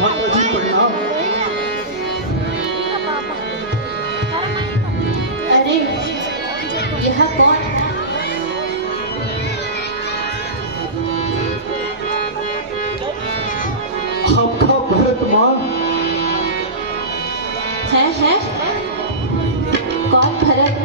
माता जी प्रणाम। अरे यह कौन? आपका भरत माँ। है कौन भरत?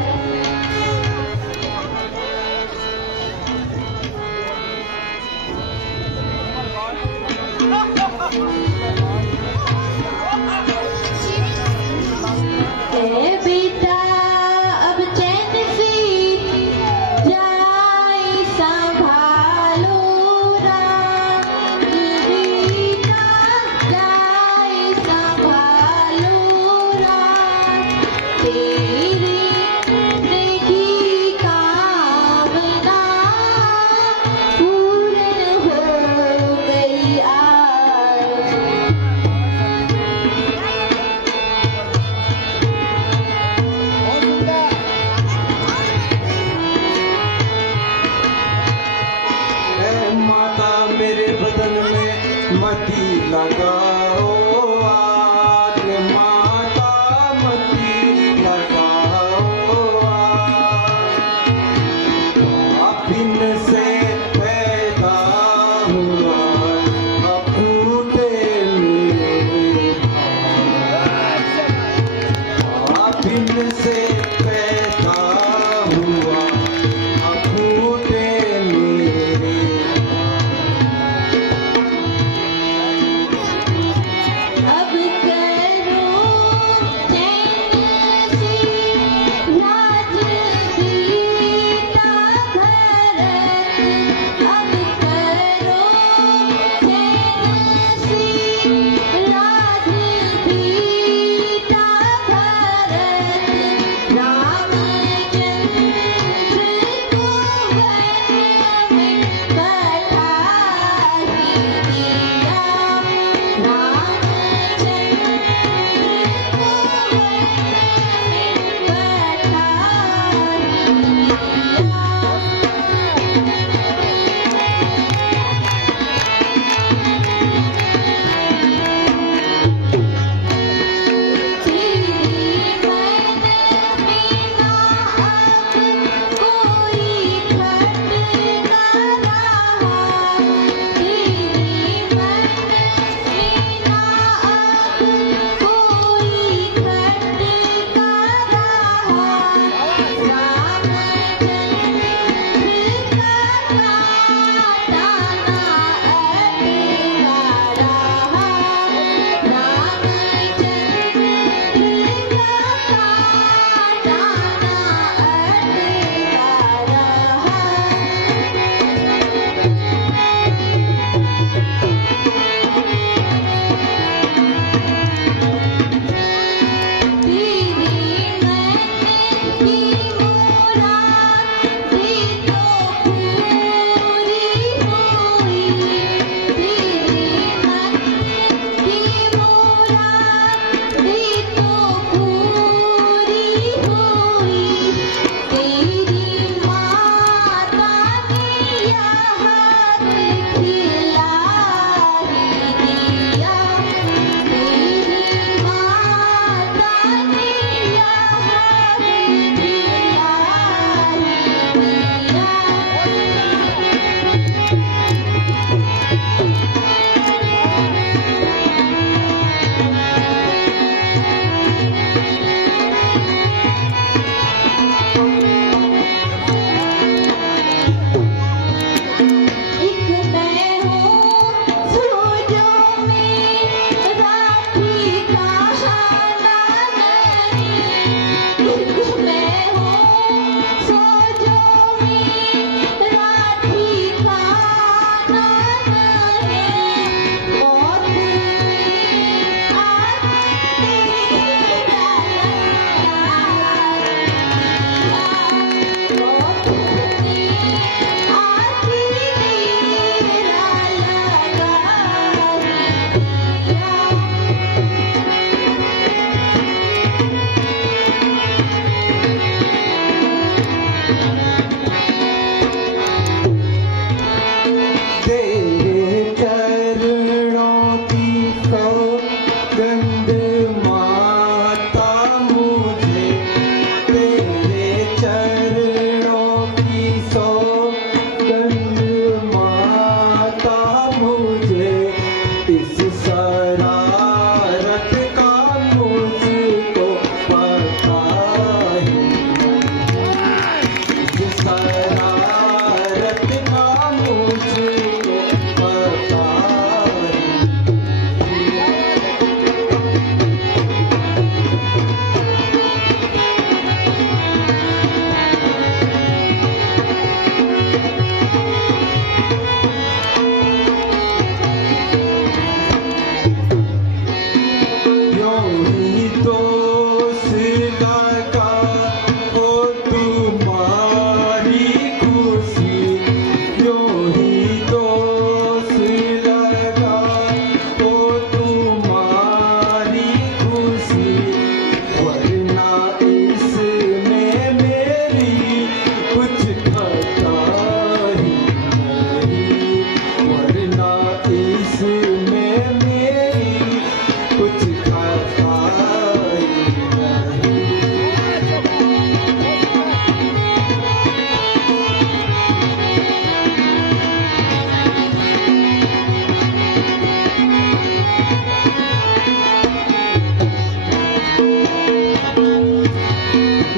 ए बेटा अब चैन से जाए संभालो राम, बेटा जाए संभालो राम, तेरी नेकी कामना पूर्ण हो गई आज। माता मेरे बदन में मती लगाओ आग, माता मती लगाओ आग। पापिन से पैदा हुआ अब फूटे मेरे भाव। पापिन से पैदा हुआ अब फूटे मेरे।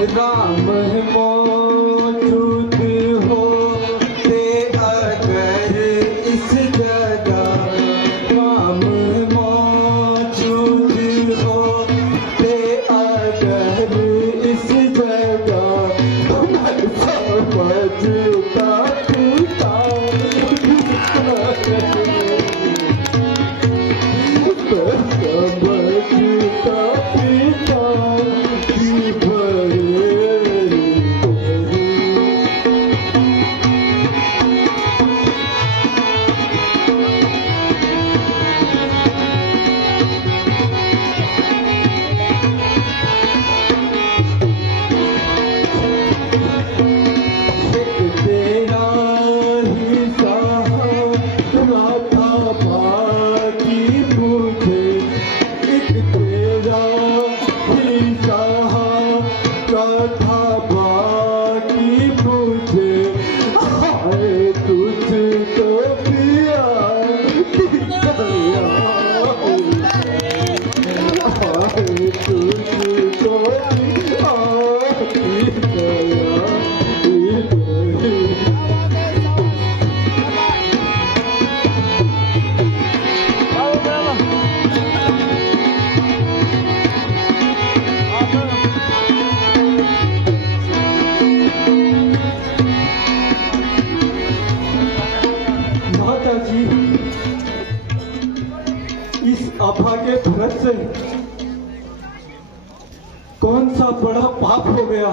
राम मौजूद होते अगर इस जगह, राम मौजूद होते अगर इस जगह, समझता पिता समझता पिता की भरे। एक तेरा ही सहारा था बाकी मुझे, एक तेरा ही सहारा था बाकी मुझे, हाय तुझको पिया हाय तुझको पिया माता जी, इस अभागे भरत से कौन सा बड़ा पाप हो गया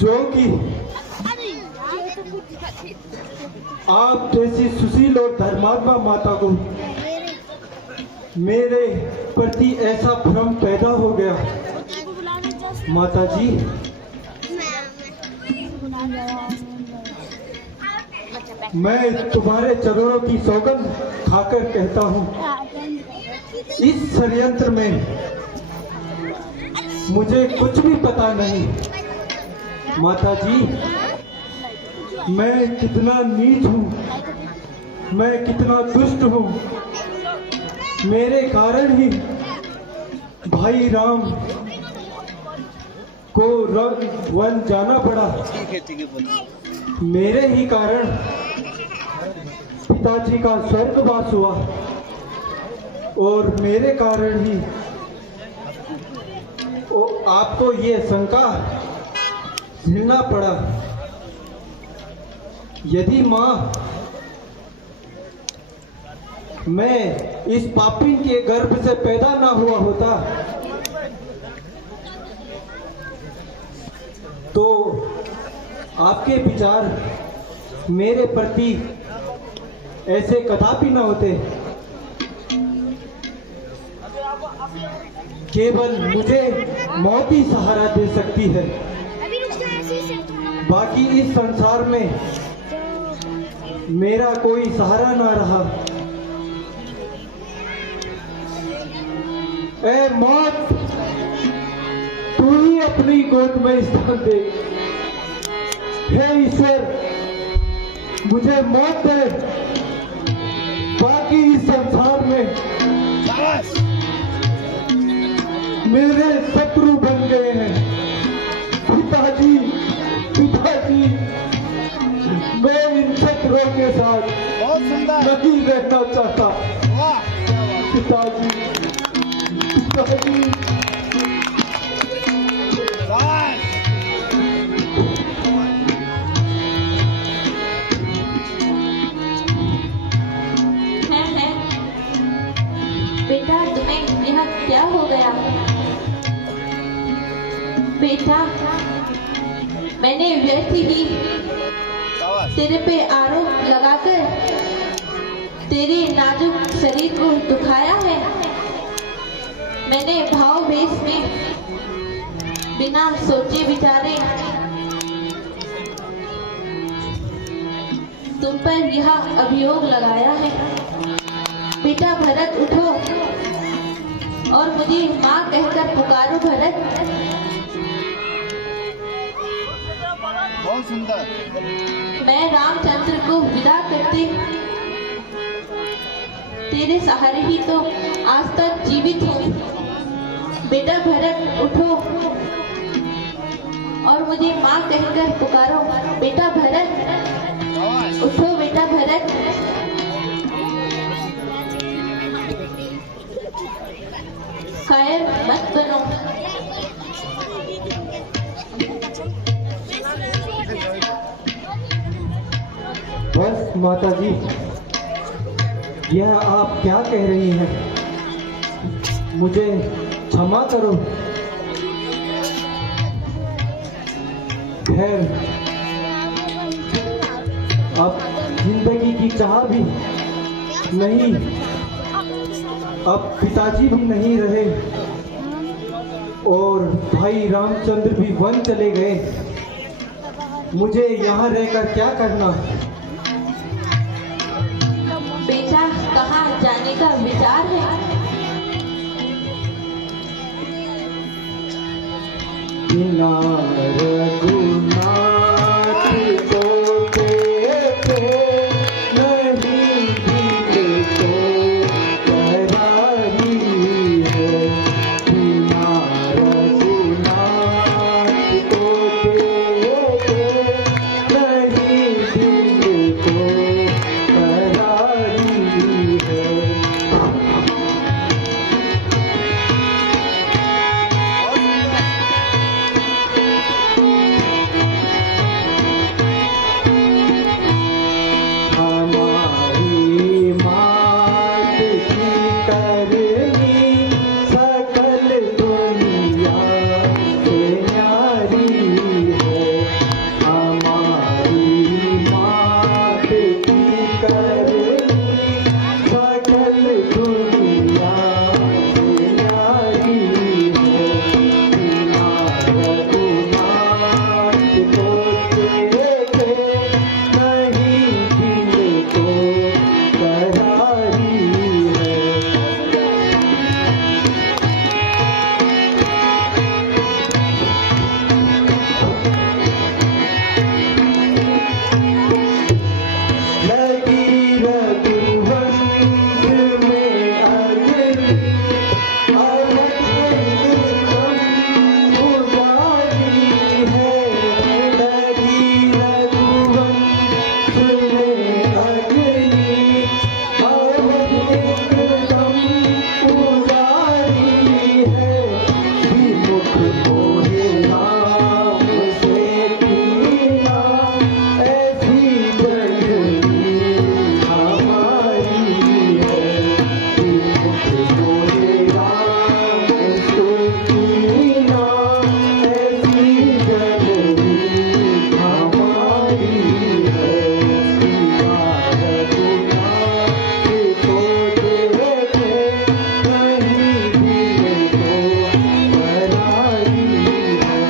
जो कि आप जैसी सुशील और धर्मात्मा माता को मेरे प्रति ऐसा भ्रम पैदा हो गया। माता जी, मैं तुम्हारे चरणों की सौगंध खाकर कहता हूँ, इस षड्यंत्र में मुझे कुछ भी पता नहीं। माता जी, मैं कितना नीच हूँ, मैं कितना दुष्ट हूँ, मेरे कारण ही भाई राम को वन जाना पड़ा। मेरे ही कारण पिताजी का स्वर्गवास हुआ और मेरे कारण ही आपको ये शंका झेलना पड़ा। यदि माँ मैं इस पापी के गर्भ से पैदा ना हुआ होता तो आपके विचार मेरे प्रति ऐसे कदापि न होते। केवल मुझे मौत ही सहारा दे सकती है, बाकी इस संसार में मेरा कोई सहारा ना रहा। ए मौत, तू ही अपनी गोद में स्थान दे। हे ईश्वर, मुझे मौत दे, बाकी इस संसार में मेरे शत्रु बन गए हैं। पिताजी, पिताजी, मैं इन शत्रुओं के साथ नहीं रहना चाहता। पिताजी, पिताजी, बेटा, तुम्हें यह क्या हो गया? बेटा, मैंने व्यर्थ ही तेरे पे आरोप लगाकर तेरे नाजुक शरीर को दुखाया है। मैंने भाव भेष में बिना सोचे विचारे तुम पर यह अभियोग लगाया है। बेटा भरत, उठो और मुझे माँ कहकर पुकारो। भरत, बहुत सुंदर। मैं रामचंद्र को विदा करते तेरे सहारे ही तो आज तक जीवित हूँ। बेटा भरत, उठो और मुझे माँ कहकर पुकारो। बेटा भरत, उठो बेटा भरत। कायर मत बनो। बस माता जी, यह आप क्या कह रही हैं? मुझे क्षमा करो। खैर, अब जिंदगी की चाह भी नहीं, अब पिताजी भी नहीं रहे और भाई रामचंद्र भी वन चले गए। मुझे यहाँ रहकर क्या करना? बेटा, कहाँ जाने का विचार है? बिना रघुनाथ को देखे नहीं दिल को करारी है। बिना रघुनाथ को देखे नहीं दिल को करारी है। हमारी मात की करनी सकल दुनिया से न्यारी है। हमारी मात की करनी सकल दुनिया से न्यारी है। बिना रघुनाथ को देखे नहीं दिल को करारी है। लगी रघुवंश में अग्नि, अवध उत्तम पुजारी है। लगी रघुवंश में अग्नि, अवध उत्तम पुजारी है। विमुख मोहे राम से कीना, ऐसी जननी हमारी है। विमुख मोहे राम से कीना, ऐसी जननी हमारी है। बिना रघुनाथ को देखे नहीं दिल को करारी है।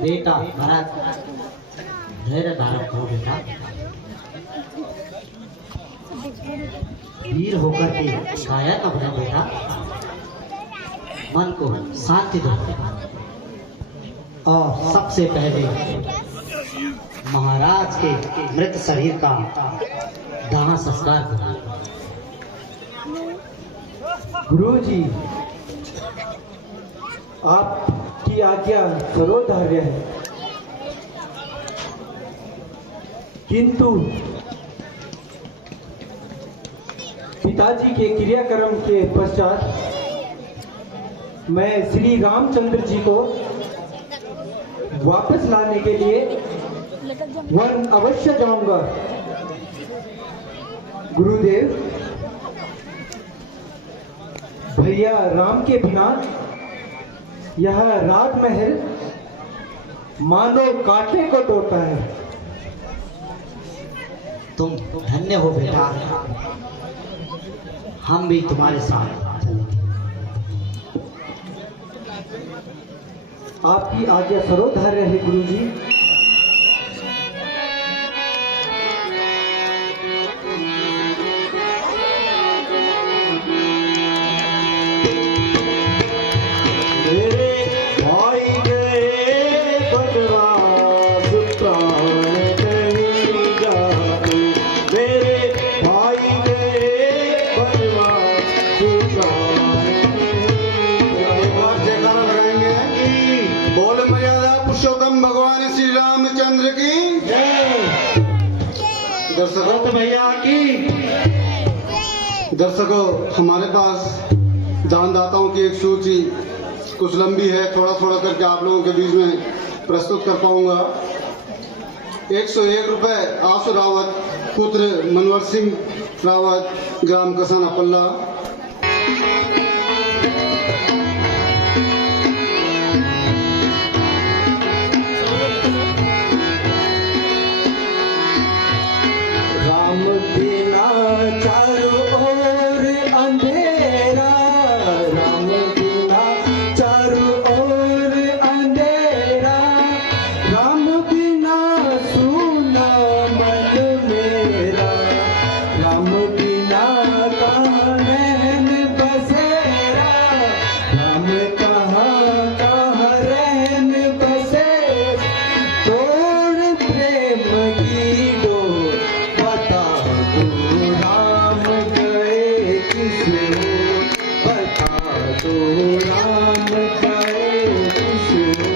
बेटा भरत, धैर्य धारण करो बेटा। वीर होकर के कायर न बनो बेटा। मन को शांति दो और सबसे पहले महाराज के मृत शरीर का दाह संस्कार करो। गुरुजी, आपकी आज्ञा सर्वधार्य है, किंतु पिताजी के क्रियाक्रम के पश्चात मैं श्री रामचंद्र जी को वापस लाने के लिए वन अवश्य जाऊंगा। गुरुदेव, भैया राम के बिना यह राजमहल मानो कांटे को तोड़ता है। तुम धन्य हो बेटा, हम भी तुम्हारे साथ चलेंगे। आपकी आज्ञा सर्वधार्य है गुरुजी। मेरे भाई गए बनवास, प्राण नहीं जाते। रामचंद्र की दर्शकों तो भैया की दर्शकों, हमारे पास दानदाताओं की एक सूची कुछ लंबी है, थोड़ा थोड़ा करके आप लोगों के बीच में प्रस्तुत कर पाऊंगा। 101 रुपए आसु रावत पुत्र मनोहर सिंह रावत, ग्राम कसाना पल्ला। राम बिना चारों ओर अंधेरा, राम बिना चारों ओर अंधेरा, राम बिना सूना मन मेरा, राम बिना कहाँ रहन बसेरा, राम कहाँ कहाँ रहन बसेरा, तोड़ प्रेम की डोर बता दो राम गए किस ओर, बता दो राम गए किस ओर।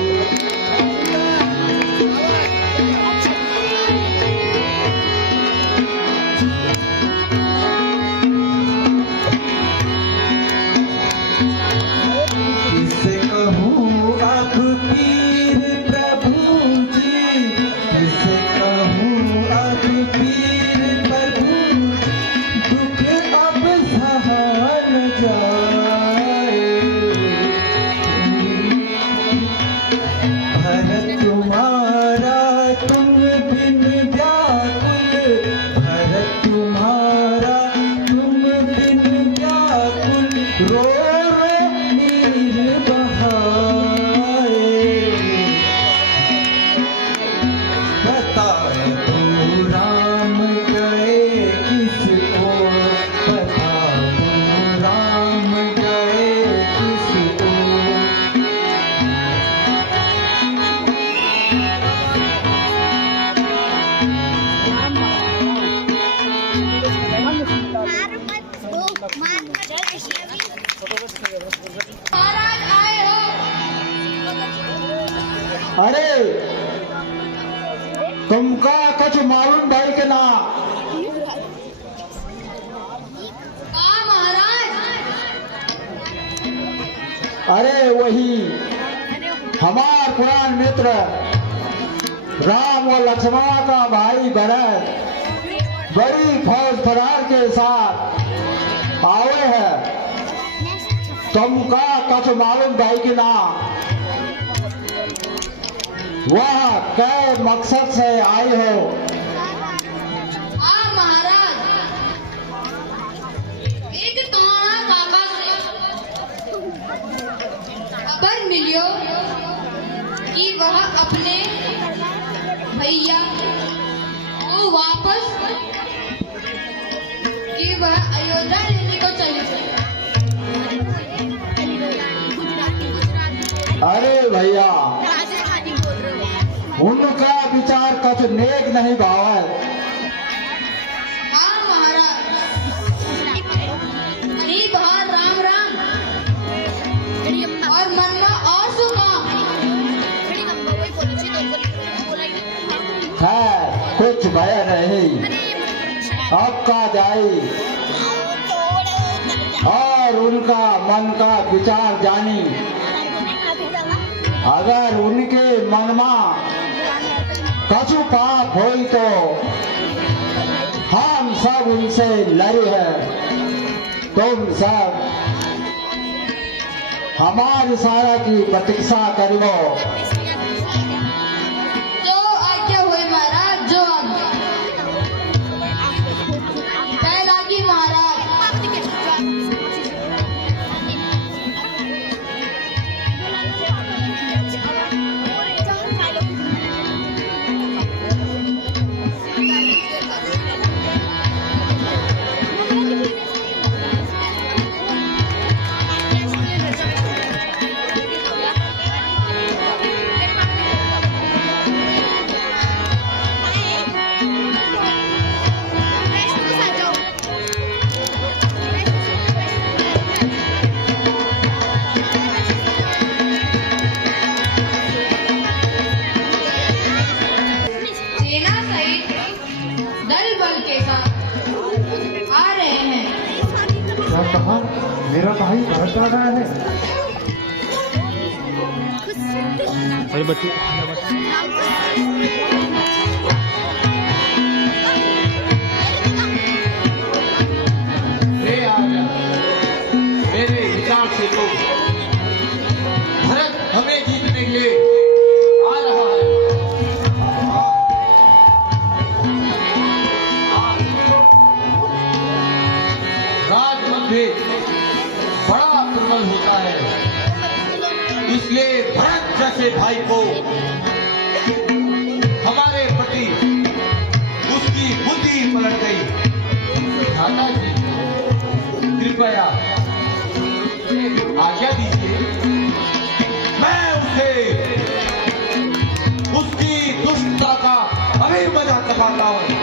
किसे कहूँ अब पीर प्रभु जी, किसे कहूँ अब पीर प्रभु, दुख अब सहा न जाए। भरत तुम्हारा तुम बिन व्याकुल, भरत तुम्हारा तुम बिन व्याकुल, रो रो नीर बहाए। बता दो राम गए किस ओर, बता दो राम गए किस ओर। महाराज आए हो। अरे तुमका कुछ मालूम भाई के ना? हाँ महाराज। अरे वही हमार पुरान मित्र राम और लक्ष्मण का भाई भरत बड़ी फौज फरार के साथ आवे है। तुमका कुछ मालूम भाई के ना? वह कै मकसद से आए हो? हाँ महाराज, एक तुम्हारा बाबा से खबर मिलियो कि वह अपने भैया को वापस, कि वह अयोध्या लेने को चले थे। अरे भैया, उनका विचार कुछ नेक नहीं भावल। हाँ महाराज, हरी बाहर राम राम और मनमा और सुकाम। है कुछ भय नहीं, अब का जाई और उनका मन का विचार जानी। अगर उनके मन में कछु पाप होई तो हम सब उनसे लड़े हैं। तुम सब हमारी सारा की प्रतीक्षा करो। जो आज्ञा हुई महाराज, जो आज्ञा। पहला की महाराज। मेरा भाई भरत आ रहा है। अरे बच्चे मेरे विचार से तो भरत हमें जीतने के लिए आ रहा है। राज मध्य बड़ा प्रबल होता है, इसलिए भरत जैसे भाई को हमारे प्रति उसकी बुद्धि पलट गई। दादाजी कृपया आज्ञा दीजिए, मैं उसे उसकी दुष्टता का अभी मजा चबाता हूं।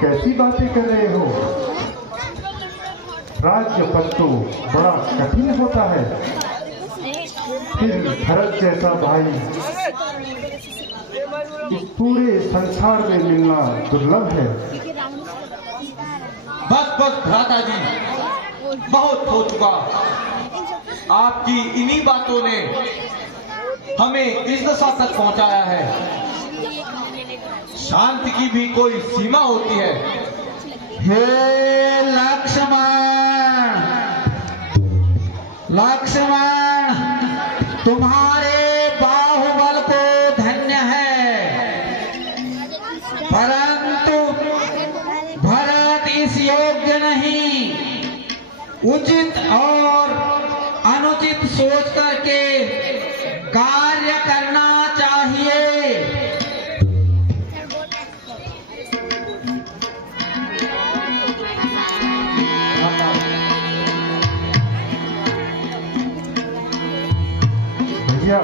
कैसी बातें कर रहे हो? राज्य पद तो बड़ा कठिन होता है, फिर भरत जैसा भाई इस पूरे संसार में मिलना दुर्लभ है। बस बस भ्राता जी, बहुत हो चुका। आपकी इन्हीं बातों ने हमें इस दशा तक पहुंचाया है। शांति की भी कोई सीमा होती है। हे लक्ष्मण, लक्ष्मण, तुम्हारे बाहुबल को धन्य है, परंतु भरत इस योग्य नहीं। उचित और अनुचित सोच करके कार्य करना चाहिए। भैया,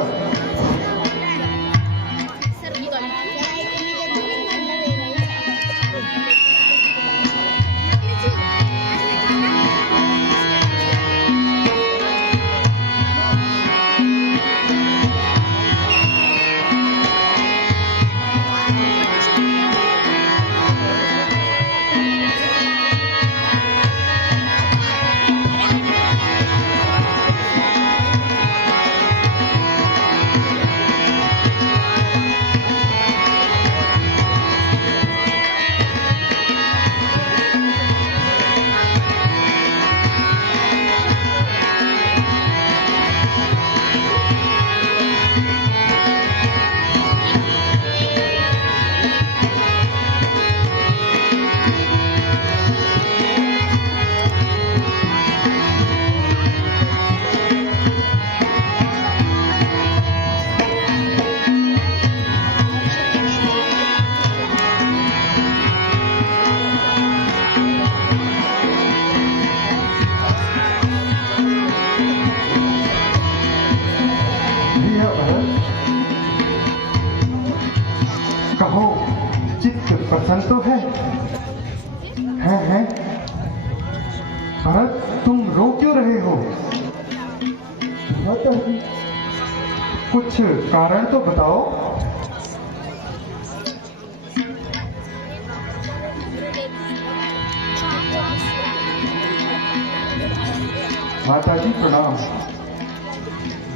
कहो, चित्त प्रसन्न तो है? भरत, तुम रो क्यों रहे हो? कुछ कारण तो बताओ। माताजी प्रणाम।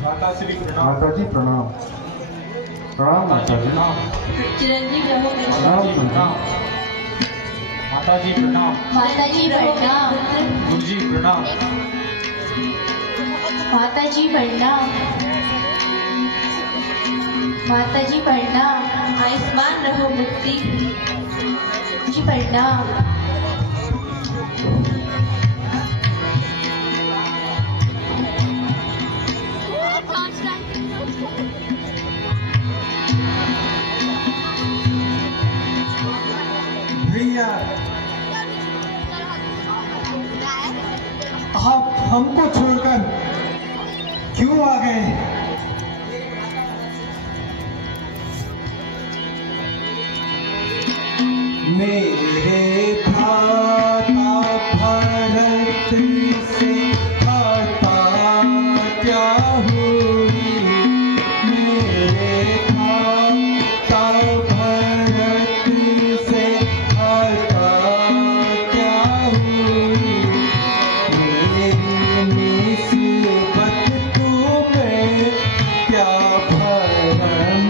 माताश्री प्रणाम। माताजी प्रणाम। प्रणाम माताजी। चिरंजीव रहो मेरे प्रणाम प्रणाम। माताजी प्रणाम। माताजी प्रणाम। गुरुजी प्रणाम। माताजी प्रणाम। माताजी प्रणाम। आयुष्मान रहो मुक्ति जी प्रणाम। भैया, आप हमको छोड़कर क्यों आ गए? मेरे भ्राता भरत से खाता क्या हुई? मेरे भ्राता भरत से खाता क्या हुई? मेरी निस्बत तुम्हें क्या भरम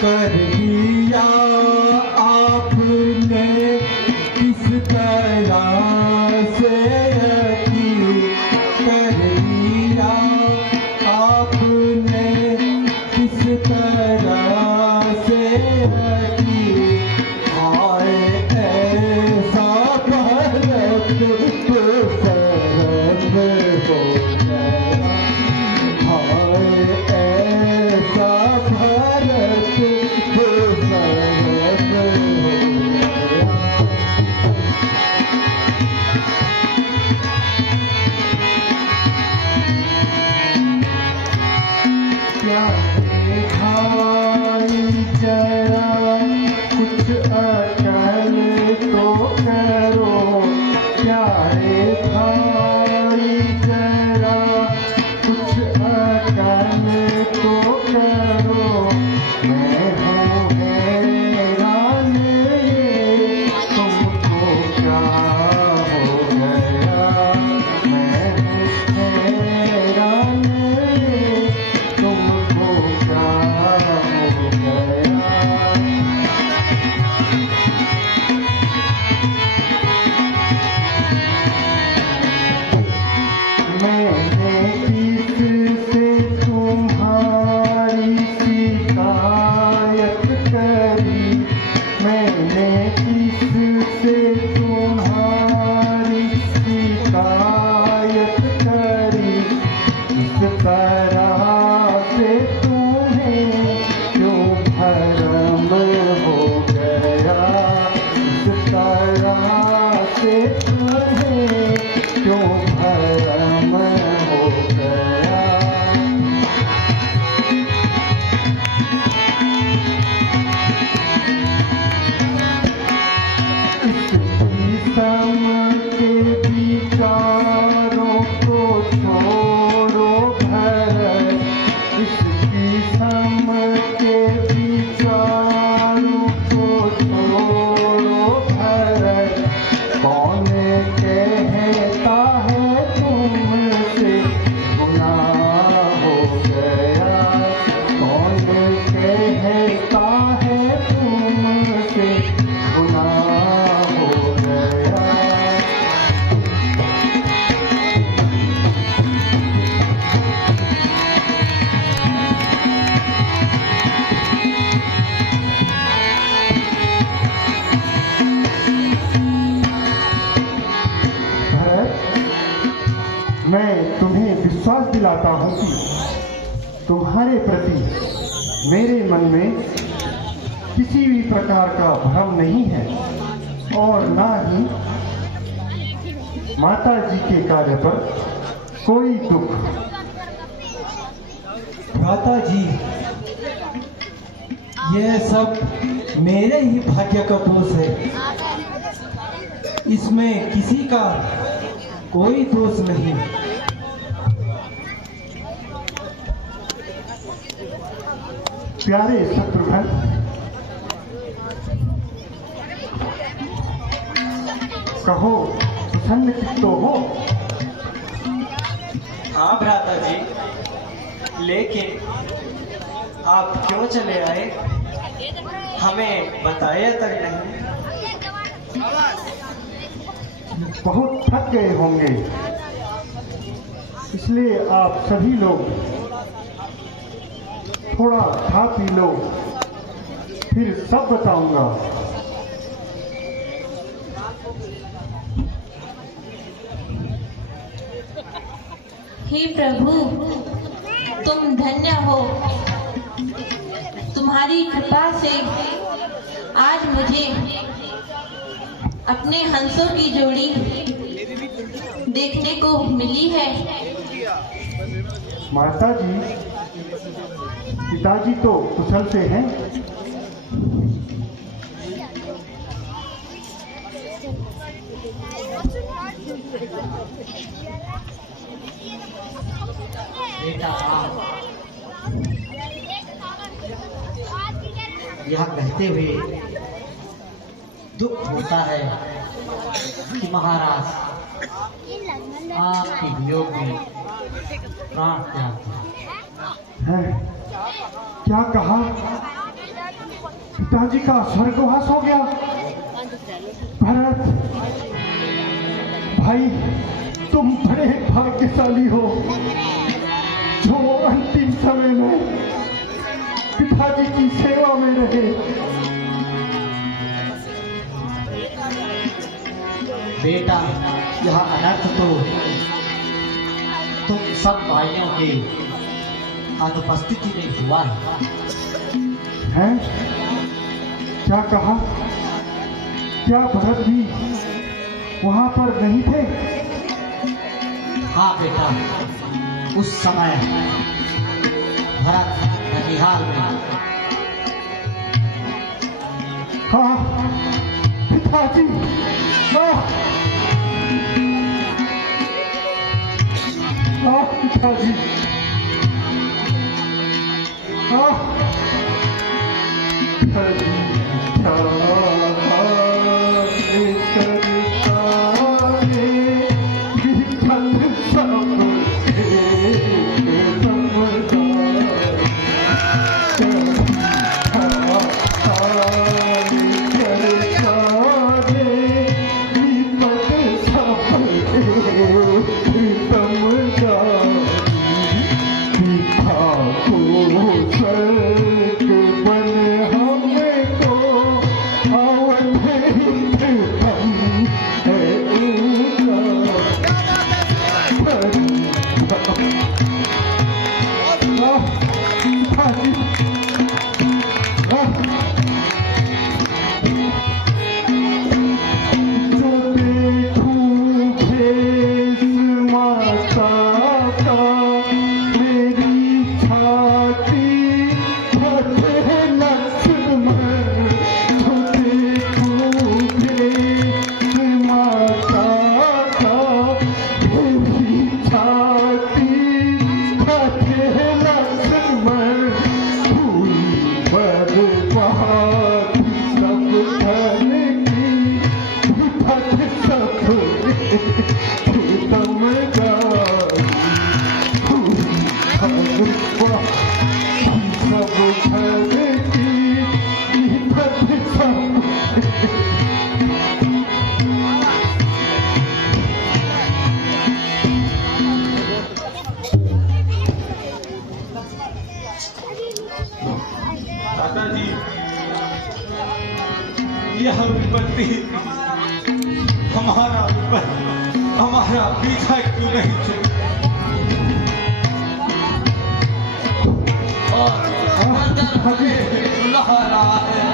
कर दिया आपने किस तरह से यकीन कर दिया आपने किस तरह से यकीन आए ऐसा भारत तो सरल हो गया हाय ऐसा भारत तो सरल हो गया। क्या भाई जरा कुछ अकल तो करो क्या रे भाई जरा कुछ अकल तो करो मैं हूँ हैरान ये तुमको क्या हो गया मैं हूँ हैरान ये तुमको क्या हो गया। मैंने किससे तुम्हारी शिकायत करी मैंने किससे तुम्हारी शिकायत करी इस तरह से तुम्हें क्यों भरम हो गया इस तरह से तुम्हें क्यों भरम हो गया। इस सम के विचारों को छोड़ो भरत इसकी सम के विचारों को छोड़ो भरत कौन कहता है तुमसे गुनाह हो गया कौन कहता है तुमसे गुनाह हो गया। भरत मैं तुम्हें विश्वास दिलाता हूँ कि तुम्हारे प्रति मेरे मन में किसी भी प्रकार का भ्रम नहीं है और ना ही माता जी के कार्य पर कोई दुख। भ्राता जी यह सब मेरे ही भाग्य का दोष है इसमें किसी का कोई दोष नहीं। प्यारे शत्रुघ्न कहो प्रसन्न चित्त हो। हाँ भ्राता जी लेकिन आप क्यों चले आए हमें बताया तक नहीं। बहुत थक गए होंगे इसलिए आप सभी लोग थोड़ा खा पी लो फिर सब बताऊंगा। हे प्रभु तुम धन्य हो तुम्हारी कृपा से आज मुझे अपने हंसों की जोड़ी देखने को मिली है। माता जी पिताजी तो कुशल से हैं। बेटा यह कहते हुए दुख होता है कि महाराज आपके वियोग में प्राण त्याग हैं? क्या कहा पिताजी का स्वर्गवास हो गया। भरत भाई, तुम बड़े भाग्यशाली हो जो अंतिम समय में पिताजी की सेवा में रहे। बेटा, यह अनर्थ तो तुम सब भाइयों के अनुपस्थिति में हुआ हैं? क्या कहा? क्या भरत भी वहां पर नहीं थे? हाँ बेटा, उस समय भरत ननिहाल में। हाँ पिताजी, पिताजी, दादाजी, यह विपत्ति हमारा पीछा क्यों नहीं छोड़ा? और बुला रहा है।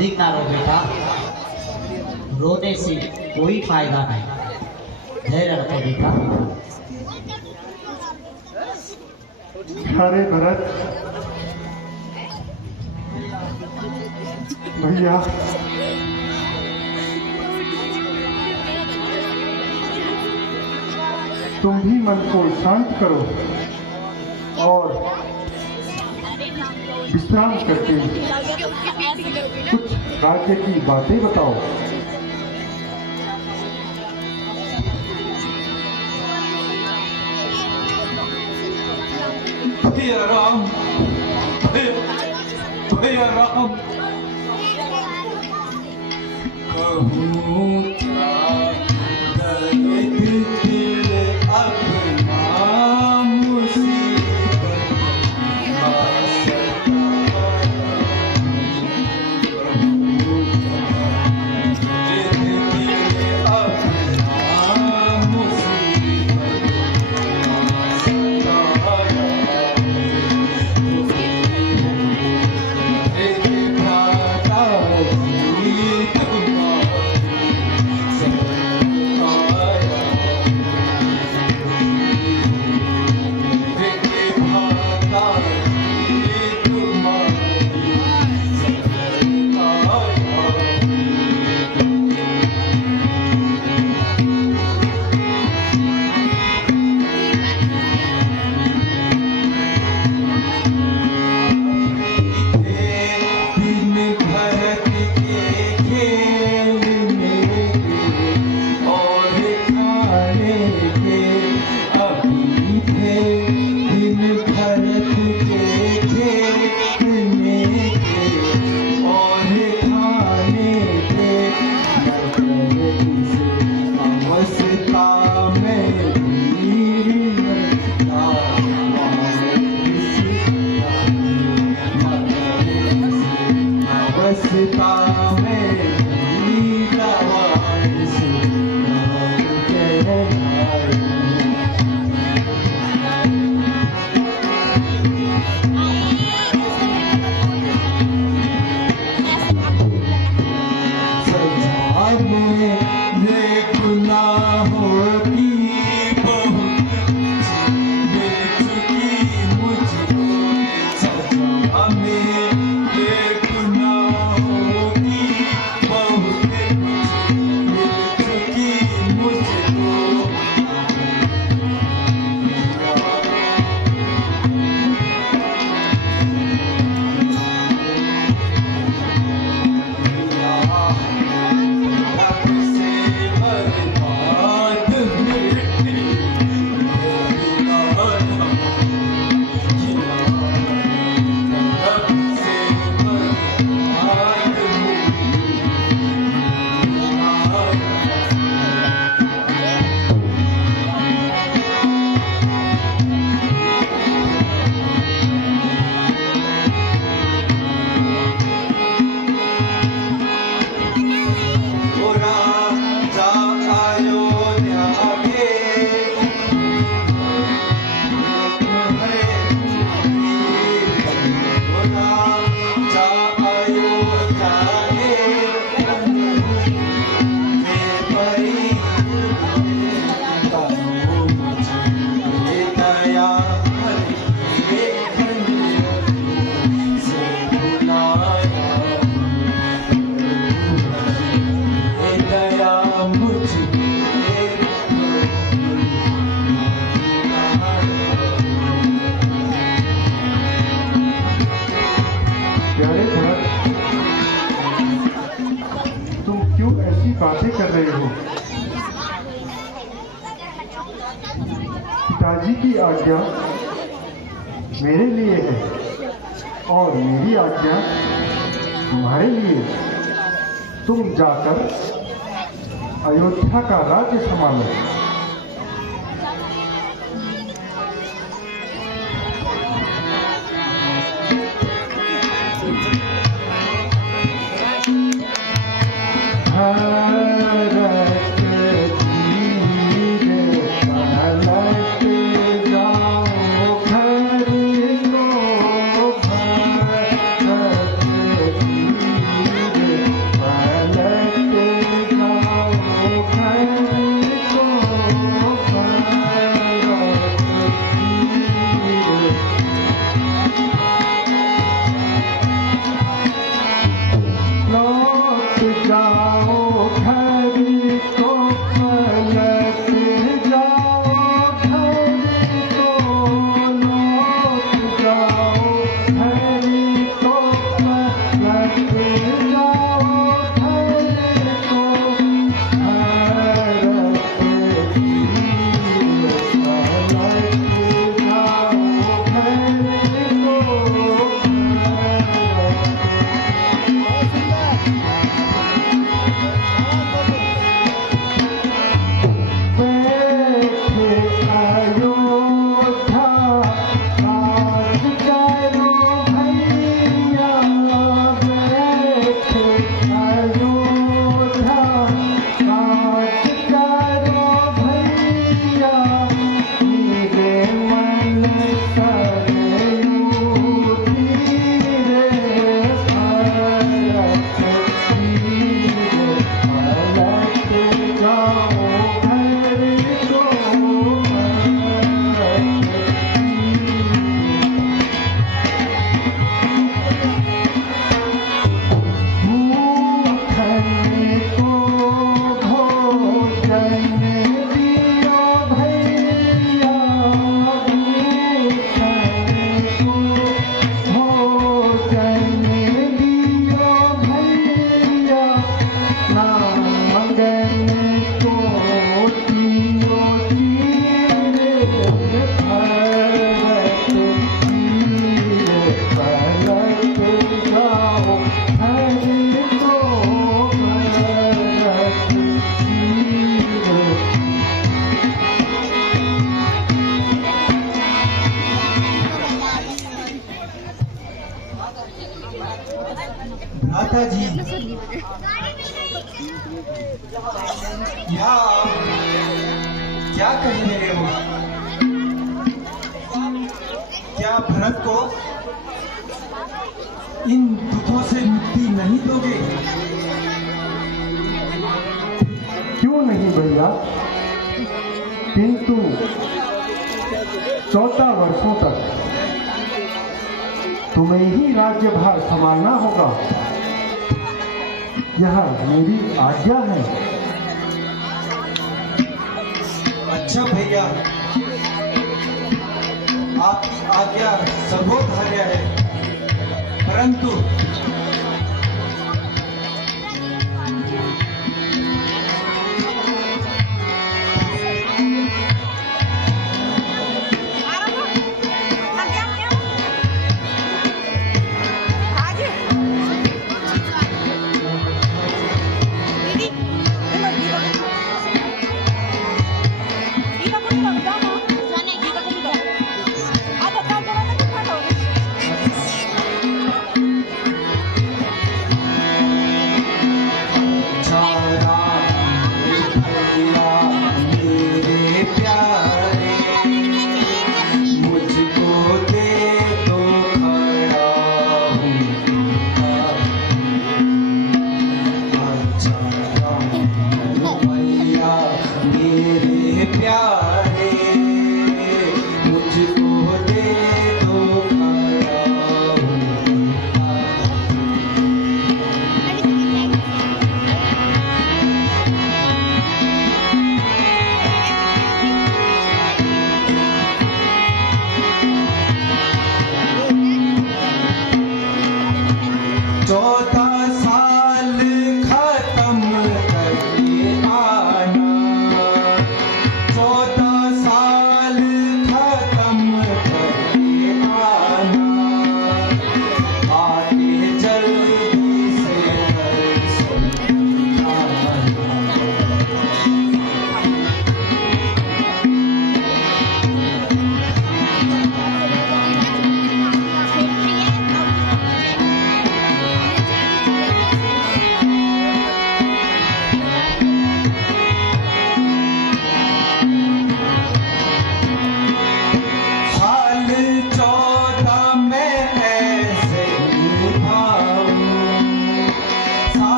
अधिक ना रो बेटा, रोने से कोई फायदा नहीं, धैर्य रखो बेटा। अरे भरत भैया, तुम भी मन को शांत करो और विश्राम करके कुछ राज्य की बातें बताओ। भैया राम, भैया राम, कहूँ क्या दर्द दिल अपना मुसीबत का सताया, कहूँ क्या दर्द दिल अपना मुसीबत का सताया। बातें कर रहे हो? पिताजी की आज्ञा मेरे लिए है और मेरी आज्ञा तुम्हारे लिए। तुम जाकर अयोध्या का राज्य संभालो। भरत वीर पलट जाओ हरि को भरत वीर। भ्राता जी, यहाँ आप क्या कर रहे हो? क्या भरत को इन दुखों से मुक्ति नहीं दोगे? क्यों नहीं भैया, किंतु 14 वर्षों तक तुम्हें ही राज्यभार संभालना होगा, यह मेरी आज्ञा है। अच्छा भैया, आपकी आज्ञा सर्वोधार्य है, परंतु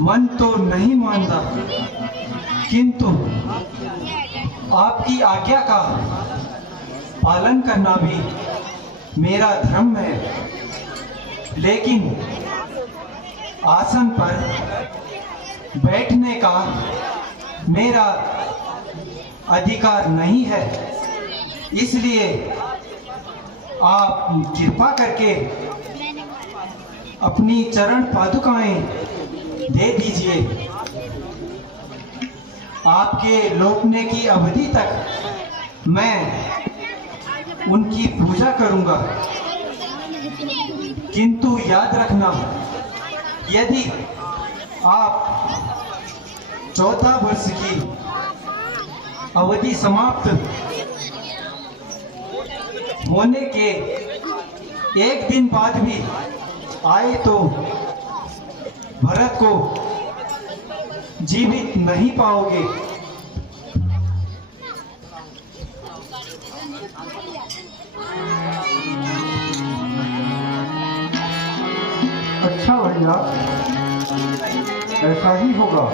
मन तो नहीं मानता, किंतु आपकी आज्ञा का पालन करना भी मेरा धर्म है। लेकिन आसन पर बैठने का मेरा अधिकार नहीं है, इसलिए आप कृपा करके अपनी चरण पादुकाएं दे दीजिए। आपके लौटने की अवधि तक मैं उनकी पूजा करूंगा, किंतु याद रखना, यदि आप 14 वर्ष की अवधि समाप्त होने के एक दिन बाद भी आए तो भरत को जीवित नहीं पाओगे। अच्छा भैया, ऐसा ही होगा।